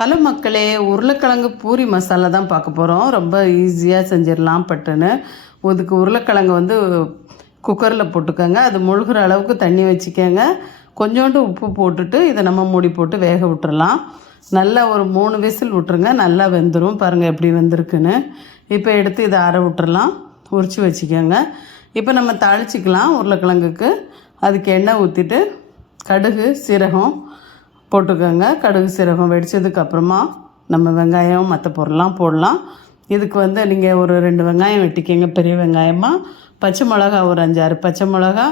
Hello மக்களே, உருளைக்கிழங்கு பூரி மசாலா தான் பார்க்க போகிறோம். ரொம்ப ஈஸியாக செஞ்சிடலாம் பட்டுன்னு. இதுக்கு உருளைக்கிழங்கு குக்கரில் போட்டுக்கோங்க. அது முழுகிற அளவுக்கு தண்ணி வச்சுக்கோங்க. கொஞ்சோண்டு உப்பு போட்டுட்டு இதை நம்ம மூடி போட்டு வேக விட்டுறலாம். நல்லா ஒரு 3 விசில் விட்டுருங்க. நல்லா வெந்துடும். பாருங்கள் எப்படி வெந்திருக்குன்னு. இப்போ எடுத்து இதை அரை விட்டுறலாம். உரித்து வச்சுக்கோங்க. இப்போ நம்ம தாளிச்சிக்கலாம். உருளைக்கிழங்குக்கு அதுக்கு எண்ணெய் ஊற்றிட்டு கடுகு சீரகம் போட்டுக்கோங்க. கடுகு சீரகம் வெடித்ததுக்கப்புறமா நம்ம வெங்காயம் மற்ற பொருள்லாம் போடலாம். இதுக்கு நீங்கள் ஒரு 2 வெங்காயம் வெட்டிக்கங்க, பெரிய வெங்காயமாக. பச்சை மிளகா ஒரு 5-6 பச்சை மிளகா,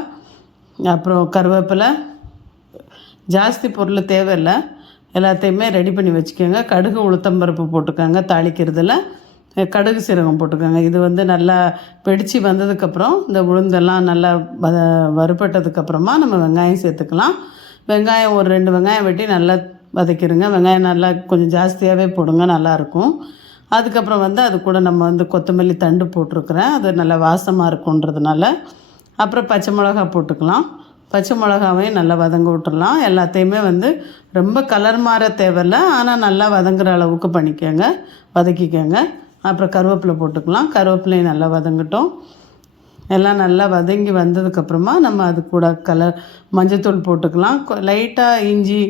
அப்புறம் கருவேப்பிலை. ஜாஸ்தி பொருள் தேவையில்லை. எல்லாத்தையுமே ரெடி பண்ணி வச்சுக்கோங்க. கடுகு உளுத்தம்பருப்பு போட்டுக்கோங்க. தாளிக்கிறதுல கடுகு சீரகம் போட்டுக்கோங்க. இது நல்லா வெடித்து வந்ததுக்கப்புறம் இந்த உளுந்தெல்லாம் நல்லா வறுபட்டதுக்கப்புறமா நம்ம வெங்காயம் சேர்த்துக்கலாம். வெங்காயம் ஒரு 2 வெங்காயம் வெட்டி நல்லா வதக்கிடுங்க. வெங்காயம் நல்லா கொஞ்சம் ஜாஸ்தியாகவே போடுங்க, நல்லாயிருக்கும். அதுக்கப்புறம் அது கூட நம்ம கொத்தமல்லி தண்டு போட்டிருக்கிறேன். அது நல்லா வாசமாக இருக்குன்றதுனால. அப்புறம் பச்சை மிளகா போட்டுக்கலாம். பச்சை மிளகாவையும் நல்லா வதங்க விட்டுடலாம். எல்லாத்தையுமே ரொம்ப கலர் மாற தேவையில்லை, ஆனால் நல்லா வதங்குற அளவுக்கு வதக்கிக்கோங்க. அப்புறம் கருவேப்பிலை போட்டுக்கலாம். கருவேப்பிலையும் நல்லா வதங்கட்டும். எல்லாம் நல்லா வதங்கி வந்ததுக்கப்புறமா நம்ம அது கூட மஞ்சத்தூள் போட்டுக்கலாம். லைட்டாக இஞ்சி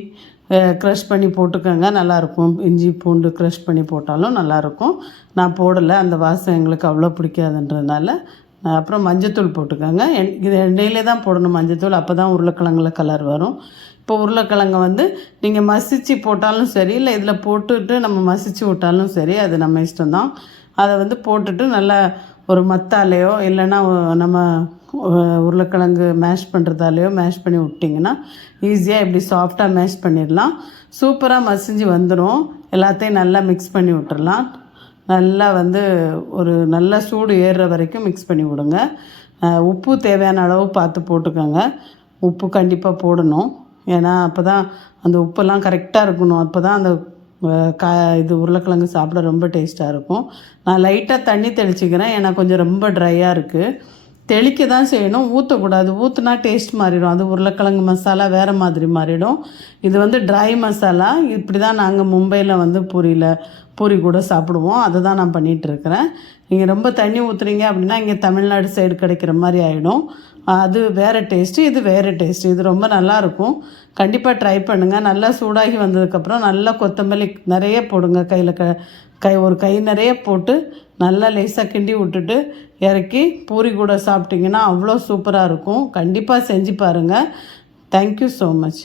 க்ரஷ் பண்ணி போட்டுக்கோங்க, நல்லாயிருக்கும். இஞ்சி பூண்டு க்ரஷ் பண்ணி போட்டாலும் நல்லாயிருக்கும். நான் போடலை, அந்த வாசம் எங்களுக்கு அவ்வளோ பிடிக்காதுன்றதுனால. அப்புறம் மஞ்சத்தூள் போட்டுக்கோங்க. இது எண்ணெயிலே தான் போடணும் மஞ்சத்தூள், அப்போ தான் உருளைக்கிழங்குல கலர் வரும். இப்போ உருளைக்கிழங்கை நீங்கள் மசித்து போட்டாலும் சரி, இல்லை இதில் போட்டுட்டு நம்ம மசித்து விட்டாலும் சரி, அது நம்ம இஷ்டம்தான். அதை போட்டுட்டு நல்லா ஒரு மத்தாலேயோ இல்லைன்னா நம்ம உருளைக்கிழங்கு மேஷ் பண்ணுறதாலேயோ மேஷ் பண்ணி விட்டிங்கன்னா ஈஸியாக இப்படி சாஃப்டாக மேஷ் பண்ணிடலாம். சூப்பராக மசிஞ்சு வந்துடும். எல்லாத்தையும் நல்லா மிக்ஸ் பண்ணி விட்டுறலாம். நல்லா ஒரு நல்ல சூடு ஏறுற வரைக்கும் மிக்ஸ் பண்ணி விடுங்க. உப்பு தேவையான அளவு பார்த்து போட்டுக்கோங்க. உப்பு கண்டிப்பாக போடணும். ஏன்னா அப்போ தான் அந்த உப்பெல்லாம் கரெக்டாக இருக்கணும். அப்போ தான் அந்த இது உருளைக்கிழங்கு சாப்பிட ரொம்ப டேஸ்ட்டாக இருக்கும். நான் லைட்டாக தண்ணி தெளிச்சிக்கிறேன், ஏன்னா கொஞ்சம் ரொம்ப ட்ரையாக இருக்குது. தெளிக்க தான் செய்யணும், ஊற்றக்கூடாது. ஊற்றுனா டேஸ்ட் மாறிடும். அது உருளைக்கிழங்கு மசாலா வேறு மாதிரி மாறிடும். இது ட்ரை மசாலா. இப்படி தான் நாங்கள் மும்பையில் பூரி கூட சாப்பிடுவோம். அதை தான் நான் பண்ணிகிட்ருக்கிறேன். நீங்கள் ரொம்ப தண்ணி ஊற்றுறீங்க அப்படின்னா இங்கே தமிழ்நாடு சைடு கிடைக்கிற மாதிரி ஆகிடும். அது வேறு டேஸ்ட்டு, இது வேறு டேஸ்ட்டு. இது ரொம்ப நல்லாயிருக்கும். கண்டிப்பாக ட்ரை பண்ணுங்கள். நல்லா சூடாகி வந்ததுக்கப்புறம் நல்லா கொத்தமல்லி நிறைய போடுங்க. ஒரு கை நிறைய போட்டு நல்லா லேசாக கிண்டி விட்டுட்டு இறக்கி பூரி கூட சாப்பிட்டிங்கன்னா அவ்வளோ சூப்பராக இருக்கும். கண்டிப்பாக செஞ்சு பாருங்கள். Thank you so much.